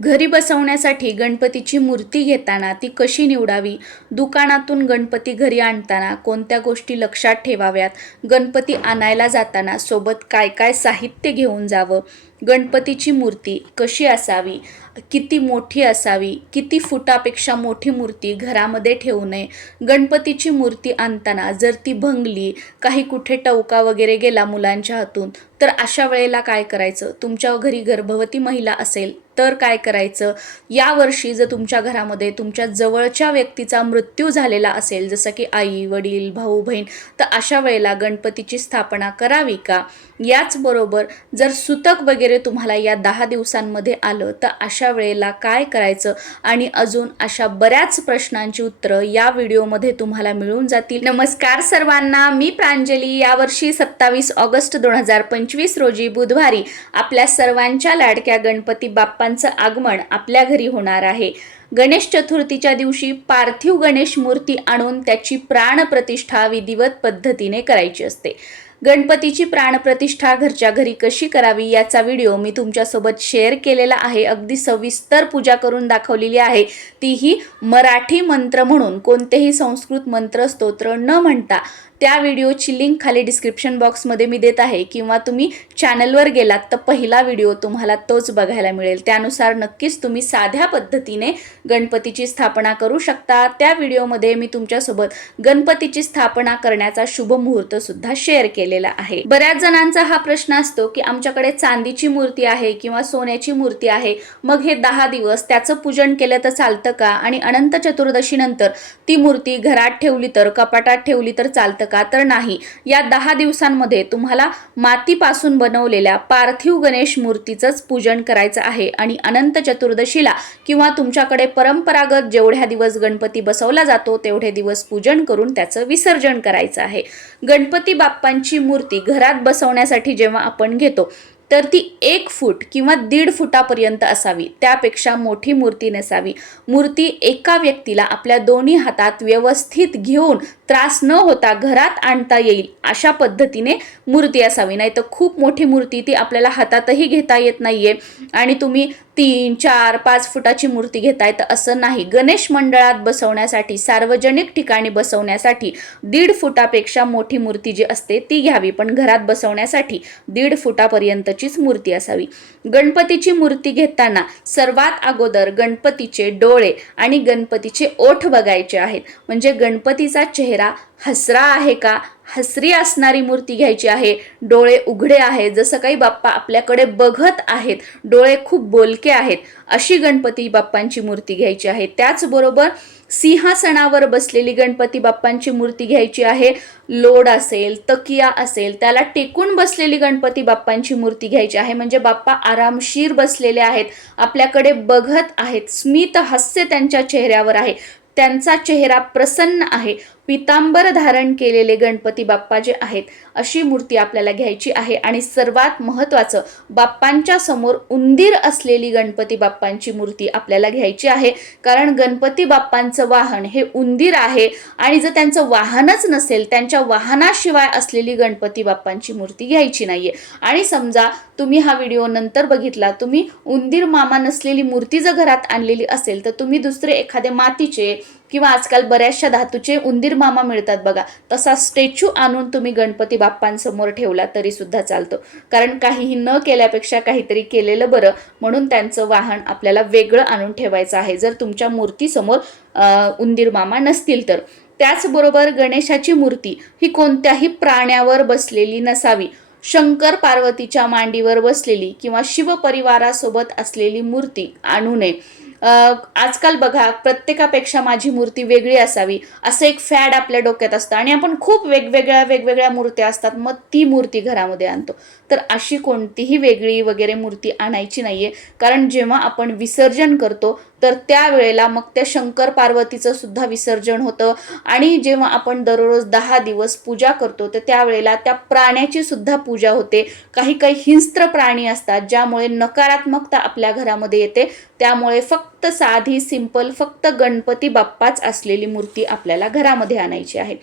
घरी बसवण्यासाठी गणपतीची मूर्ती घेताना ती कशी निवडावी? दुकानातून गणपती घरी आणताना कोणत्या गोष्टी लक्षात ठेवाव्यात? गणपती आणायला जाताना सोबत काय काय साहित्य घेऊन जावं? गणपतीची मूर्ती कशी असावी? किती मोठी असावी किती फुटापेक्षा मोठी मूर्ती घरामध्ये ठेवू नये. गणपतीची मूर्ती आणताना जर ती भंगली काही कुठे टवका वगैरे गेला मुलांच्या हातून तर अशा वेळेला काय करायचं? तुमच्या घरी गर्भवती महिला असेल तर काय करायचं? यावर्षी जर तुमच्या घरामध्ये तुमच्या जवळच्या व्यक्तीचा मृत्यू झालेला असेल जसं की आई वडील भाऊ बहीण तर अशा वेळेला गणपतीची स्थापना करावी का? याचबरोबर जर सुतक वगैरे तुम्हाला या दहा दिवसांमध्ये आलं तर अशा वेळेला काय करायचं आणि अजून अशा बऱ्याच प्रश्नांची उत्तरं या व्हिडिओमध्ये तुम्हाला मिळून जातील. नमस्कार सर्वांना मी प्रांजली. यावर्षी सत्तावीस ऑगस्ट दोन हजार पंचवीस रोजी बुधवारी आपल्या सर्वांच्या लाडक्या गणपती बाप्पांचं आगमन आपल्या घरी होणार आहे. गणेश चतुर्थीच्या दिवशी पार्थिव गणेश मूर्ती आणून त्याची प्राणप्रतिष्ठा विधिवत पद्धतीने करायची असते. गणपतीची प्राणप्रतिष्ठा घरच्या घरी कशी करावी याचा व्हिडिओ मी तुमच्यासोबत शेअर केलेला आहे. अगदी सविस्तर पूजा करून दाखवलेली आहे. तीही मराठी मंत्र म्हणून. कोणतेही संस्कृत मंत्र स्तोत्र न म्हणता त्या व्हिडिओची लिंक खाली डिस्क्रिप्शन बॉक्समध्ये मी देत आहे. किंवा तुम्ही चॅनलवर गेलात तर पहिला व्हिडिओ तुम्हाला तोच बघायला मिळेल. त्यानुसार नक्कीच तुम्ही साध्या पद्धतीने गणपतीची स्थापना करू शकता. त्या व्हिडिओमध्ये मी तुमच्यासोबत गणपतीची स्थापना करण्याचा शुभ मुहूर्त सुद्धा शेअर केलेला आहे. बऱ्याच जणांचा हा प्रश्न असतो की आमच्याकडे चांदीची मूर्ती आहे किंवा सोन्याची मूर्ती आहे. मग हे दहा दिवस त्याचं पूजन केलं तर चालतं का? आणि अनंत चतुर्दशीनंतर ती मूर्ती घरात ठेवली तर कपाटात ठेवली तर चालतं का तर नाही. या दहा दिवसांमध्ये तुम्हाला मातीपासून बनवलेल्या पार्थिव गणेश मूर्तीचंच पूजन करायचं आहे आणि अनंत चतुर्दशीला किंवा तुमच्याकडे परंपरागत जेवढ्या दिवस गणपती बसवला जातो तेवढे दिवस पूजन करून त्याचं विसर्जन करायचं आहे. गणपती बाप्पांची मूर्ती घरात बसवण्यासाठी जेव्हा आपण घेतो तर ती एक फूट किंवा दीड फुटापर्यंत असावी. त्यापेक्षा मोठी मूर्ती नसावी. मूर्ती एका व्यक्तीला आपल्या दोन्ही हातात व्यवस्थित घेऊन त्रास न होता घरात आणता येईल अशा पद्धतीने मूर्ती असावी. नाही तर खूप मोठी मूर्ती ती आपल्याला हातातही घेता येत नाही आहे आणि तुम्ही तीन चार पाच फुटाची मूर्ती घेताय तर असं नाही. गणेश मंडळात बसवण्यासाठी सार्वजनिक ठिकाणी बसवण्यासाठी दीड फुटापेक्षा मोठी मूर्ती जी असते ती घ्यावी. पण घरात बसवण्यासाठी दीड गणपतीचीच मूर्ती असावी. गणपतीची मूर्ती घेताना सर्वात अगोदर गणपतीचे डोळे आणि गणपतीचे ओठ बघायचे आहेत. म्हणजे गणपतीचा चेहरा हसरा आहे का? हसरी असणारी मूर्ती घ्यायची आहे. डोळे उघडे आहेत. जसं काही बाप्पा आपल्याकडे बघत आहेत डोळे खूप बोलके आहेत अशी गणपती बाप्पांची मूर्ती घ्यायची आहे. त्याचबरोबर सिंहासनावर बसलेली गणपती बाप्पांची मूर्ती घ्यायची आहे. लोड असेल तकिया असेल त्याला टेकून बसलेली गणपती बाप्पांची मूर्ती घ्यायची आहे. म्हणजे बाप्पा आरामशीर बसलेले आहेत आपल्याकडे बघत आहेत. स्मित हास्य त्यांच्या चेहऱ्यावर आहे. त्यांचा चेहरा प्रसन्न आहे. पितांबर धारण केलेले गणपती बाप्पा जे आहेत अशी मूर्ती आपल्याला घ्यायची आहे. आणि सर्वात महत्त्वाचं बाप्पांच्या समोर उंदीर असलेली गणपती बाप्पांची मूर्ती आपल्याला घ्यायची आहे. कारण गणपती बाप्पांचं वाहन हे उंदीर आहे आणि जर त्यांचं वाहनच नसेल त्यांच्या वाहनाशिवाय असलेली गणपती बाप्पांची मूर्ती घ्यायची नाहीये. आणि समजा तुम्ही हा व्हिडिओ नंतर बघितला तुम्ही उंदीर मामा नसलेली मूर्ती जर घरात आणलेली असेल तर तुम्ही दुसरे एखादे मातीचे किंवा आजकाल बऱ्याचशा धातूचे उंदीर मामा मिळतात बघा. तसा स्टॅच्यू आणून तुम्ही गणपती बाप्पांसमोर ठेवला तरी सुद्धा चालतो. कारण काहीही न केल्यापेक्षा काहीतरी केलेलं बरं म्हणून त्यांचं वाहन आपल्याला वेगळं आणून ठेवायचं आहे. जर तुमच्या मूर्तीसमोर उंदीर मामा नसतील तर. त्याचबरोबर गणेशाची मूर्ती ही कोणत्याही प्राण्यावर बसलेली नसावी. शंकर पार्वतीच्या मांडीवर बसलेली किंवा शिवपरिवारासोबत असलेली मूर्ती आणू नये. आजकाल बघा प्रत्येकापेक्षा माझी मूर्ती वेगळी असावी असं एक फॅड आपल्या डोक्यात असतं. आणि आपण खूप वेगवेगळ्या वेगवेगळ्या मूर्त्या असतात मग ती मूर्ती घरामध्ये आणतो. तर अशी कोणतीही वेगळी वगैरे मूर्ती आणायची नाही आहे कारण जेव्हा आपण विसर्जन करतो तर त्यावेळेला मग त्या शंकर पार्वतीचं सुद्धा विसर्जन होतं. आणि जेव्हा आपण दररोज दहा दिवस पूजा करतो तर त्यावेळेला त्या प्राण्याची सुद्धा पूजा होते. काही काही हिंस्त्र प्राणी असतात ज्यामुळे नकारात्मकता आपल्या घरामध्ये येते. त्यामुळे फक्त साधी सिंपल फक्त गणपती बाप्पाच असलेली मूर्ती आपल्याला घरामध्ये आणायची आहे.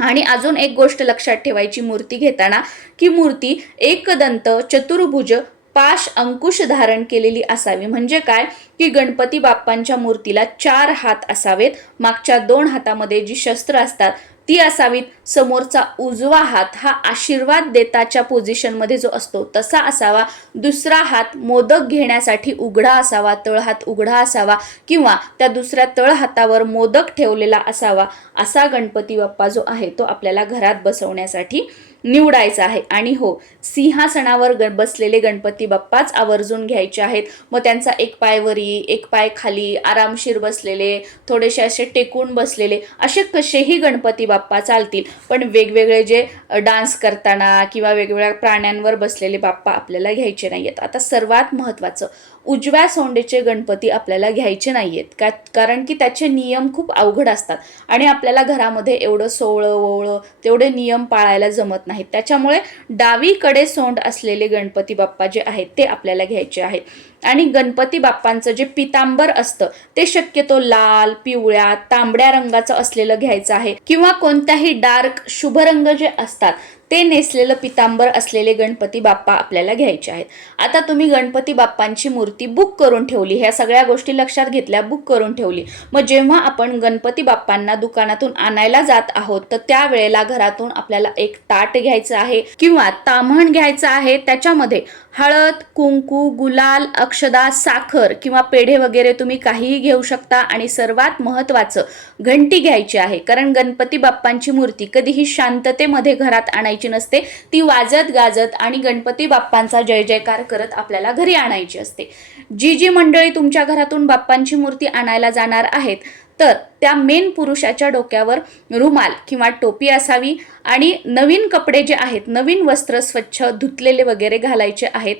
आणि अजून एक गोष्ट लक्षात ठेवायची मूर्ती घेताना की मूर्ती एकदंत चतुर्भुज पाश अंकुश धारण केलेली असावी. म्हणजे काय? की गणपती बाप्पांच्या मूर्तीला चार हात असावेत. मागच्या दोन हातामध्ये जी शस्त्र असतात ती असावीत. समोरचा उजवा हात हा आशीर्वाद देताच्या पोझिशनमध्ये जो असतो तसा असावा. दुसरा हात मोदक घेण्यासाठी उघडा असावा तळहात उघडा असावा किंवा त्या दुसऱ्या तळहातावर मोदक ठेवलेला असावा असा गणपती बाप्पा जो आहे तो आपल्याला घरात बसवण्यासाठी निवडायचा आहे. आणि हो सिंहासनावर ग बसलेले गणपती बाप्पाच आवर्जून घ्यायचे आहेत. मग त्यांचा एक पाय वरी एक पाय खाली आरामशीर बसलेले थोडेसे असे टेकून बसलेले असे कसेही गणपती बाप्पा चालतील. पण वेगवेगळे जे डान्स करताना किंवा वेगवेगळ्या प्राण्यांवर बसलेले बाप्पा आपल्याला घ्यायचे नाही आहेत आता सर्वात महत्त्वाचं उजव्या सोंडेचे गणपती आपल्याला घ्यायचे नाही आहेत का कारण की त्याचे नियम खूप अवघड असतात. आणि आपल्याला घरामध्ये एवढं सोवळं ओवळं तेवढे नियम पाळायला जमत नाहीत. त्याच्यामुळे डावीकडे सोंड असलेले गणपती बाप्पा जे आहेत ते आपल्याला घ्यायचे आहेत. आणि गणपती बाप्पांचं जे पितांबर असतं ते शक्यतो लाल पिवळ्या तांबड्या रंगाचं असलेलं घ्यायचं आहे. किंवा कोणत्याही डार्क शुभ रंग जे असतात ते नेसलेलं पितांबर असलेले गणपती बाप्पा आपल्याला घ्यायचे आहेत. आता तुम्ही गणपती बाप्पांची मूर्ती बुक करून ठेवली ह्या सगळ्या गोष्टी लक्षात घेतल्या बुक करून ठेवली. मग जेव्हा आपण गणपती बाप्पांना दुकानातून आणायला जात आहोत तर त्यावेळेला घरातून आपल्याला एक ताट घ्यायचं आहे किंवा ताम्हण घ्यायचं आहे त्याच्यामध्ये हळद कुंकू गुलाल अक्षदा साखर किंवा पेढे वगैरे तुम्ही काहीही घेऊ शकता. आणि सर्वात महत्त्वाचं घंटी घ्यायची आहे. कारण गणपती बाप्पांची मूर्ती कधीही शांततेमध्ये घरात आणायची नसते. ती वाजत गाजत आणि गणपती बाप्पांचा जय जयकार करत आपल्याला घरी आणायची असते. जी जी मंडळी तुमच्या घरातून बाप्पांची मूर्ती आणायला जाणार आहेत तर त्या मेन पुरुषाच्या डोक्यावर रुमाल किंवा टोपी असावी आणि नवीन कपडे जे आहेत नवीन वस्त्र स्वच्छ धुतलेले वगैरे घालायचे आहेत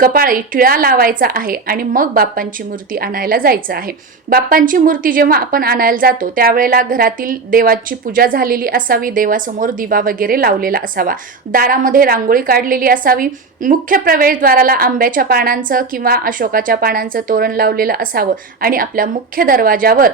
कपाळी टिळा लावायचा आहे आणि मग बाप्पांची मूर्ती आणायला जायचं आहे. बाप्पांची मूर्ती जेव्हा आपण आणायला जातो त्यावेळेला घरातील देवाची पूजा झालेली असावी देवासमोर दिवा वगैरे लावलेला असावा. दारामध्ये रांगोळी काढलेली असावी. मुख्य प्रवेशद्वाराला आंब्याच्या पानांचं किंवा अशोकाच्या पानांचं तोरण लावलेलं असावं आणि आपल्या मुख्य दरवाजावर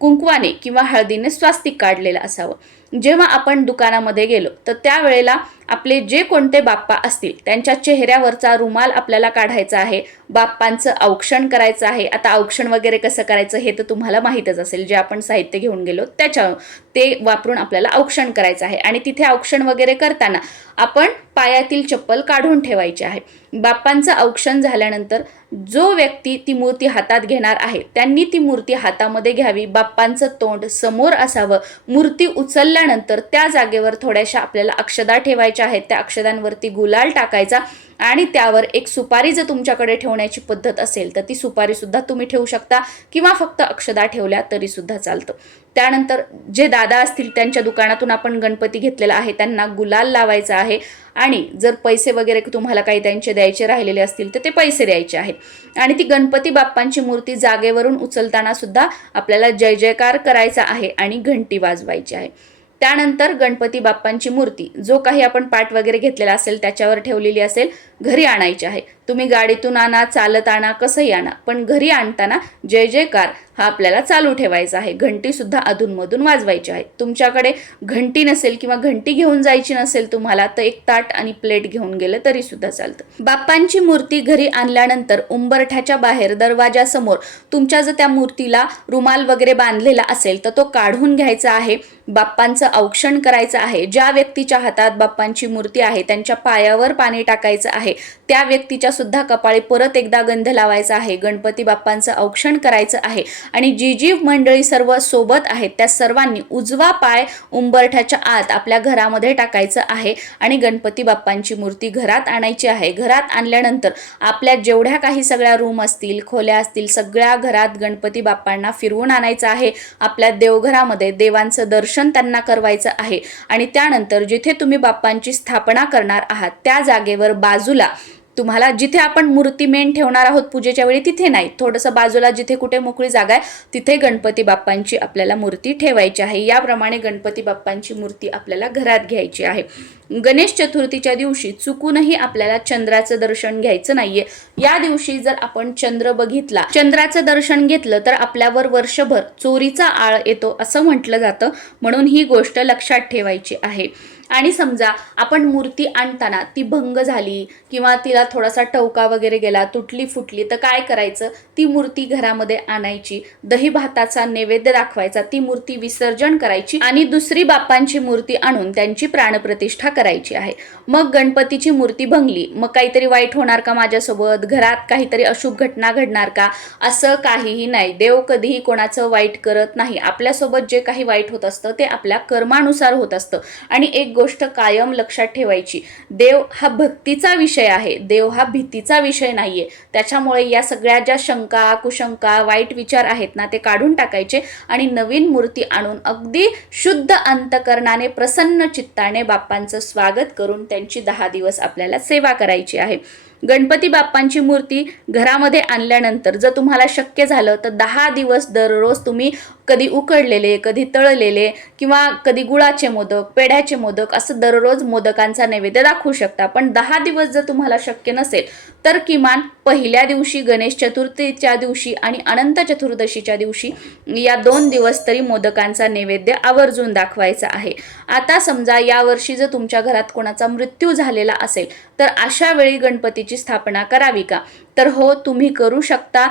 कुंकवाने किंवा हळदीने स्वास्तिक काढलेलं असावं. जेव्हा आपण दुकानामध्ये गेलो तर त्यावेळेला आपले जे कोणते बाप्पा असतील त्यांच्या चेहऱ्यावरचा रुमाल आपल्याला काढायचा आहे बाप्पांचं औक्षण करायचं आहे. आता औक्षण वगैरे कसं करायचं हे तर तुम्हाला माहीतच असेल जे आपण साहित्य घेऊन गेलो त्याच्या ते वापरून आपल्याला औक्षण करायचं आहे. आणि तिथे औक्षण वगैरे करताना आपण पायातील चप्पल काढून ठेवायची आहे. बाप्पांचं औक्षण झाल्यानंतर जो व्यक्ती ती मूर्ती हातात घेणार आहे त्यांनी ती मूर्ती हातामध्ये घ्यावी बाप्पांचं तोंड समोर असावं. मूर्ती उचलल्यानंतर त्या जागेवर थोड्याशा आपल्याला अक्षदा ठेवायच्या आहेत. त्या अक्षदांवरती गुलाल टाकायचा. आणि त्यावर एक सुपारी जर तुमच्याकडे ठेवण्याची पद्धत असेल तर ती सुपारीसुद्धा तुम्ही ठेवू शकता किंवा फक्त अक्षदा ठेवल्या तरीसुद्धा चालतं. त्यानंतर जे दादा असतील त्यांच्या दुकानातून आपण गणपती घेतलेला आहे त्यांना गुलाल लावायचा आहे आणि जर पैसे वगैरे तुम्हाला काही त्यांचे द्यायचे राहिलेले असतील तर ते पैसे द्यायचे आहेत. आणि ती गणपती बाप्पांची मूर्ती जागेवरून उचलताना सुद्धा आपल्याला जय जयकार करायचा आहे आणि घंटी वाजवायची आहे. त्यानंतर गणपती बाप्पांची मूर्ती जो काही आपण पाठ वगैरे घेतलेला असेल त्याच्यावर ठेवलेली असेल घरी आणायची आहे. तुम्ही गाडीतून आणा चालत आणा कसंही आणा पण घरी आणताना जय जयकार हा आपल्याला चालू ठेवायचा आहे. घंटीसुद्धा अधूनमधून वाजवायची आहे. तुमच्याकडे घंटी नसेल किंवा घंटी घेऊन जायची नसेल तुम्हाला तर एक ताट आणि प्लेट घेऊन गेलं तरीसुद्धा चालतं. बाप्पांची मूर्ती घरी आणल्यानंतर उंबरठ्याच्या बाहेर दरवाजासमोर तुमच्या जर त्या मूर्तीला रुमाल वगैरे बांधलेला असेल तर तो काढून घ्यायचा आहे. बाप्पांचं औक्षण करायचं आहे. ज्या व्यक्तीच्या हातात बाप्पांची मूर्ती आहे त्यांच्या पायावर पाणी टाकायचं आहे. त्या व्यक्तीच्या सुद्धा कपाळी परत एकदा गंध लावायचा आहे. गणपती बाप्पांचं औक्षण करायचं आहे. आणि जी जी मंडळी सर्व सोबत आहेत. त्या सर्वांनी उजवा पाय उंबरठ्याच्या आत आपल्या घरामध्ये टाकायचं आहे आणि गणपती बाप्पांची मूर्ती घरात आणायची आहे. घरात आणल्यानंतर आपल्या जेवढ्या काही सगळ्या रूम असतील खोल्या असतील सगळ्या घरात गणपती बाप्पांना फिरवून आणायचं आहे. आपल्या देवघरामध्ये देवांचं दर्शन त्यांना करवायचं आहे. आणि त्यानंतर जिथे तुम्ही बाप्पांची स्थापना करणार आहात त्या जागेवर बाजूला तुम्हाला जिथे आपण मूर्ती मेन ठेवणार आहोत पूजेच्या वेळी तिथे नाही. थोडंसं बाजूला जिथे कुठे मोकळी जागा आहे तिथे गणपती बाप्पांची आपल्याला मूर्ती ठेवायची आहे. याप्रमाणे गणपती बाप्पांची मूर्ती आपल्याला घरात घ्यायची आहे. गणेश चतुर्थीच्या दिवशी चुकूनही आपल्याला चंद्राचं दर्शन घ्यायचं नाहीये. या दिवशी जर आपण चंद्र बघितला चंद्राचं दर्शन घेतलं तर आपल्यावर वर्षभर चोरीचा आळ येतो असं म्हटलं जातं. म्हणून ही गोष्ट लक्षात ठेवायची आहे. आणि समजा आपण मूर्ती आणताना ती भंग झाली किंवा तिला थोडासा टवका वगैरे गेला तुटली फुटली तर काय करायचं? ती मूर्ती घरामध्ये आणायची. दही भाताचा नैवेद्य दाखवायचा. ती मूर्ती विसर्जन करायची आणि दुसरी बाप्पांची मूर्ती आणून त्यांची प्राणप्रतिष्ठा करायची आहे. मग गणपतीची मूर्ती भंगली. मग काहीतरी वाईट होणार का माझ्यासोबत? घरात काहीतरी अशुभ घटना घडणार का? असं काहीही नाही. देव कधीही कोणाचं वाईट करत नाही. आपल्यासोबत जे काही वाईट होत असतं ते आपल्या कर्मानुसार होत असतं. आणि एक गोष्ट कायम लक्षात ठेवायची. देव हा भक्तीचा विषय आहे. देव हा भीतीचा विषय नाहीये. त्याच्यामुळे या सगळ्या ज्या शंका कुशंका वाईट विचार आहेत ना ते काढून टाकायचे आणि नवीन मूर्ती आणून अगदी शुद्ध अंतकरणाने प्रसन्न चित्ताने बाप्पांचं स्वागत करून त्यांची दहा दिवस आपल्याला सेवा करायची आहे. गणपती बाप्पांची मूर्ती घरामध्ये आणल्यानंतर जर तुम्हाला शक्य झालं तर दहा दिवस दररोज तुम्ही कधी उकडलेले कधी तळलेले किंवा कधी गुळाचे मोदक पेढ्याचे मोदक असं दररोज मोदकांचा नैवेद्य दाखवू शकता. पण दहा दिवस जर तुम्हाला शक्य नसेल तर किमान पहिल्या दिवशी गणेश चतुर्थीच्या दिवशी आणि अनंत चतुर्दशीच्या दिवशी या दोन दिवस तरी मोदकांचा नैवेद्य आवर्जून दाखवायचा आहे. आता समजा यावर्षी जर तुमच्या घरात कोणाचा मृत्यू झालेला असेल तर अशा वेळी गणपतीची स्थापना करावी का? तर हो तुम्ही करू शकता.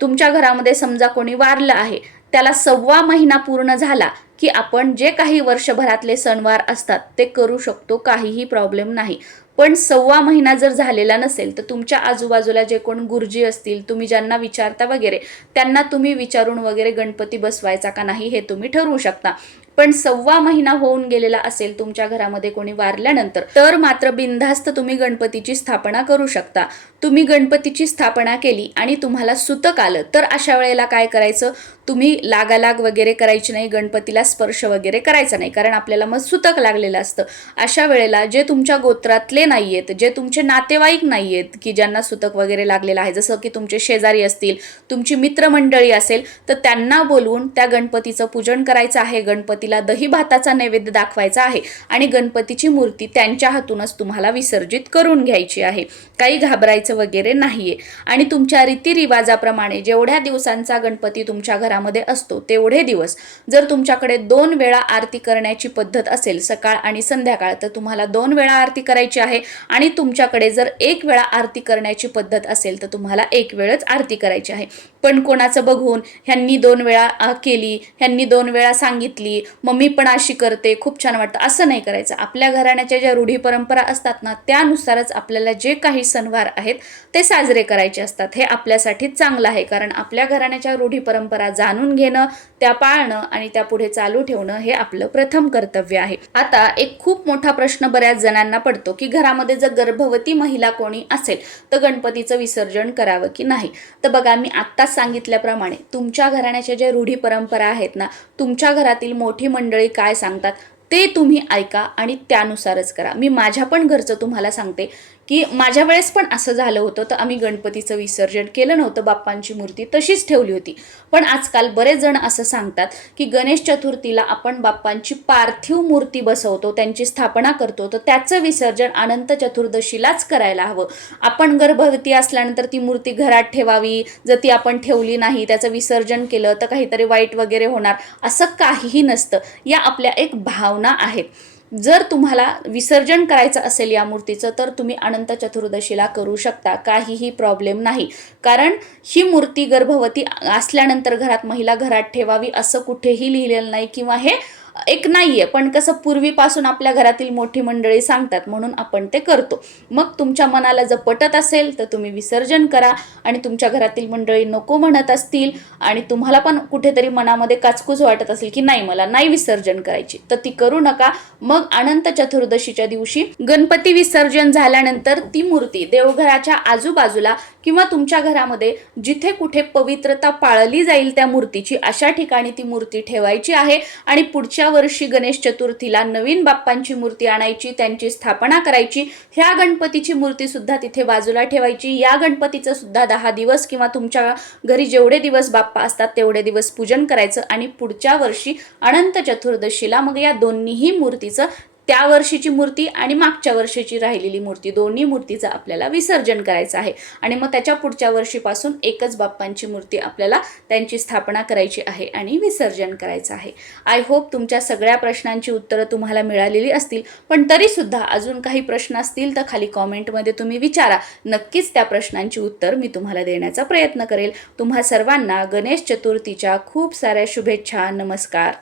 तुमच्या घरामध्ये समजा कोणी वारलं आहे त्याला सव्वा महिना पूर्ण झाला की आपण जे काही वर्षभरातले सणवार असतात ते करू शकतो काहीही प्रॉब्लेम नाही. पण सव्वा महिना जर झालेला नसेल तर तुमच्या आजूबाजूला जे कोण गुरुजी असतील तुम्ही ज्यांना विचारता वगैरे त्यांना तुम्ही विचारून वगैरे गणपती बसवायचा का नाही हे तुम्ही ठरवू शकता. पण सव्वा महिना होऊन गेलेला असेल तुमच्या घरामध्ये कोणी वारल्यानंतर तर मात्र बिनधास्त तुम्ही गणपतीची स्थापना करू शकता. तुम्ही गणपतीची स्थापना केली आणि तुम्हाला सुतक आलं तर अशा वेळेला काय करायचं? तुम्ही लागालाग वगैरे करायची नाही गणपतीला स्पर्श वगैरे करायचा नाही कारण आपल्याला मग सुतक लागलेलं असतं. अशा वेळेला जे तुमच्या गोत्रातले नाही आहेत जे तुमचे नातेवाईक नाही आहेत की ज्यांना सुतक वगैरे लागलेलं आहे जसं की तुमचे शेजारी असतील तुमची मित्रमंडळी असेल तर त्यांना बोलवून त्या गणपतीचं पूजन करायचं आहे गणपतीला दही भाताचा नैवेद्य दाखवायचा आहे आणि गणपतीची मूर्ती त्यांच्या हातूनच तुम्हाला विसर्जित करून घ्यायची आहे. काही घाबरायचं वगैरे नाही आहे आणि तुमच्या रीतिरिवाजाप्रमाणे जेवढ्या दिवसांचा गणपती तुमच्या घरामध्ये असतो तेवढे दिवस. जर तुमच्याकडे दोन वेळा आरती करण्याची पद्धत असेल सकाळ आणि संध्याकाळ तर तुम्हाला दोन वेळा आरती करायची आहे. आणि तुमच्याकडे जर एक वेळा आरती करण्याची पद्धत असेल तर तुम्हाला एक वेळच आरती करायची आहे. पण कोणाचं बघून ह्यांनी दोन वेळा केली ह्यांनी दोन वेळा सांगितली मम्मी पण अशी करते खूप छान वाटतं. असं नाही करायचं. आपल्या घराण्याच्या ज्या रूढी परंपरा असतात ना त्यानुसारच आपल्याला जे काही सणवार आहेत ते साजरे करायचे असतात. हे आपल्यासाठी चांगलं आहे कारण आपल्या घराण्याच्या रूढी परंपरा जाणून घेणं त्या पाळणं आणि त्या पुढे चालू ठेवणं हे आपलं प्रथम कर्तव्य आहे. आता एक खूप मोठा प्रश्न बऱ्याच जणांना पडतो की घरामध्ये जर गर्भवती महिला कोणी असेल तर गणपतीचं विसर्जन करावं की नाही? तर बघा मी आत्ता आज सांगितल्याप्रमाणे तुमच्या घराण्याच्या ज्या रूढी परंपरा आहेत ना तुमच्या घरातील मोठी मंडळी काय सांगतात ते तुम्ही ऐका आणि त्यानुसारच करा. मी माझ्या पण घरचं तुम्हाला सांगते. की माझ्या वेळेस पण असं झालं होतं तर आम्ही गणपतीचं विसर्जन केलं नव्हतं बाप्पांची मूर्ती तशीच ठेवली होती. पण आजकाल बरेच जण असं सांगतात की गणेश चतुर्थीला आपण बाप्पांची पार्थिव मूर्ती बसवतो त्यांची स्थापना करतो तर त्याचं विसर्जन अनंत चतुर्दशीलाच करायला हवं. आपण गर्भवती असल्यानंतर ती मूर्ती घरात ठेवावी जर ती आपण ठेवली नाही त्याचं विसर्जन केलं तर काहीतरी वाईट वगैरे होणार असं काहीही नसतं. या आपल्या एक भावना आहेत. जर तुम्हाला विसर्जन करायचं असेल या मूर्तीचं तर तुम्ही अनंत चतुर्दशीला करू शकता. काहीही प्रॉब्लेम नाही. कारण ही मूर्ती गर्भवती असल्यानंतर घरात महिला घरात ठेवावी असं कुठेही लिहिलेलं नाही. किंवा हे एक नाही आहे पण कसं पूर्वीपासून आपल्या घरातील मोठी मंडळी सांगतात म्हणून आपण ते करतो. मग तुमच्या मनाला जर पटत असेल तर तुम्ही विसर्जन करा आणि तुमच्या घरातील मंडळी नको म्हणत असतील आणि तुम्हाला पण कुठेतरी मनामध्ये काचकूच वाटत असेल की नाही मला नाही विसर्जन करायची. तर ती करू नका. मग अनंत चतुर्दशीच्या दिवशी गणपती विसर्जन झाल्यानंतर ती मूर्ती देवघराच्या आजूबाजूला किंवा तुमच्या घरामध्ये जिथे कुठे पवित्रता पाळली जाईल त्या मूर्तीची अशा ठिकाणी ती मूर्ती ठेवायची आहे आणि पुढच्या वर्षी गणेश चतुर्थीला नवीन बाप्पांची मूर्ती आणायची त्यांची स्थापना करायची ह्या गणपतीची मूर्ती सुद्धा तिथे बाजूला ठेवायची. या गणपतीचं सुद्धा दहा दिवस किंवा तुमच्या घरी जेवढे दिवस बाप्पा असतात तेवढे दिवस पूजन करायचं आणि पुढच्या वर्षी अनंत चतुर्दशीला मग या दोन्हीही मूर्तीचं त्या वर्षीची मूर्ती आणि मागच्या वर्षीची राहिलेली मूर्ती. दोन्ही मूर्तीचं आपल्याला विसर्जन करायचं आहे. आणि मग त्याच्या पुढच्या वर्षीपासून एकच बाप्पांची मूर्ती आपल्याला त्यांची स्थापना करायची आहे आणि विसर्जन करायचं आहे. आय होप तुमच्या सगळ्या प्रश्नांची उत्तरं तुम्हाला मिळालेली असतील. पण तरीसुद्धा अजून काही प्रश्न असतील तर खाली कॉमेंटमध्ये तुम्ही विचारा. नक्कीच त्या प्रश्नांची उत्तर मी तुम्हाला देण्याचा प्रयत्न करेल. तुम्हा सर्वांना गणेश चतुर्थीच्या खूप साऱ्या शुभेच्छा. नमस्कार.